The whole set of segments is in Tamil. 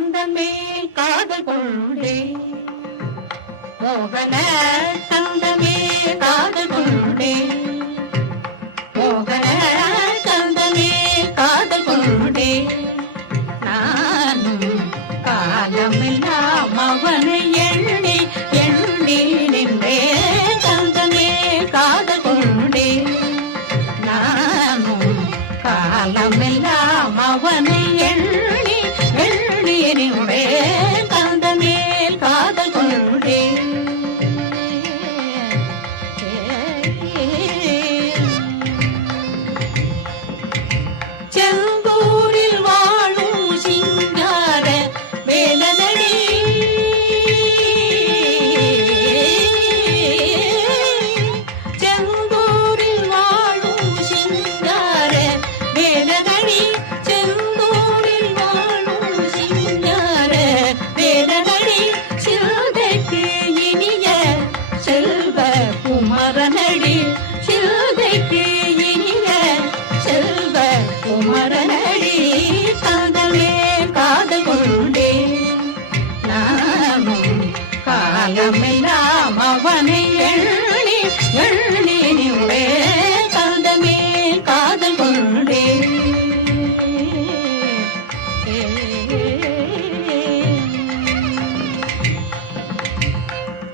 கந்தமே காதல் கொண்டே மோகன கந்தமே காதல் கொண்டே மோகன கந்தமே காதல் கொண்டே நானும் காலமெல்லாம் அவனை எண்ணி எண்ணி நின்றே கந்தமே காதல் கொண்டே நானும் காலமெல்லாம் அவனை எண்ணி எண்ணி நின்றே கந்தமே காதல் கொண்டே செந்தூரில் வாழும் சிங்கார வேலனடி செந்தூரில் வாழும் சிங்கார வேலனடி செந்தூரில் வாழும் சிங்கார வேலனடி சிந்தைக்கு இனிய செல்வ குமரனடி சிந்தைக்கு இனிய செல்வ குமரனடி காதலே காதல் கொண்டே நானும் காலமெல்லாம் அவனை எண்ணி எண்ணி நின்றே காதமே காதல் கொண்டே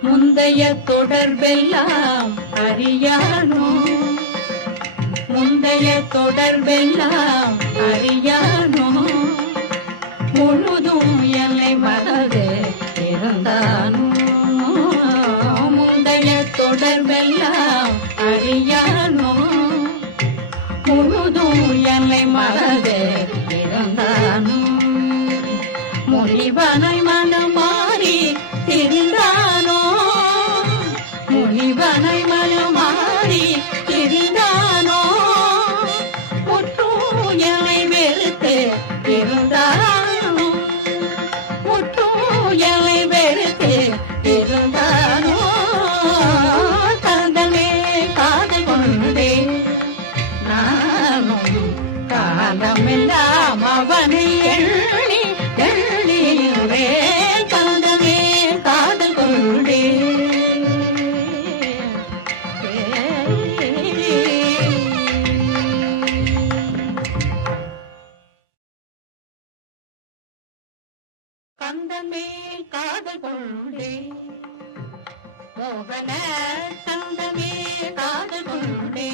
முந்தைய தொடர்பெல்லாம் அறியானோ முந்தைய தொடர்பெல்லாம் அறியானோ முழுதும் எல்லை மனது இருந்தானோ முந்தைய தொடர்பெல்லாம் அறியானோ முழுதும் எல்லை மனது இருந்தானோ முனிவனை மனம் மாறி திரிந்தானோ முனிவனை மனம் மாறி திரிந்தானோ முற்றூயலை வெறுத்து இருந்தானோ முற்றூயலை வெறுத்து இருந்தானோ காதலே காதல் கொண்டே நானும் காலமெல்லாம் அவனை எண்ணி எண்ணி நின்றே காதலே காதல் கொண்டே கந்தமே காதல் கொண்டே மோகன கந்தமே காதல் கொண்டே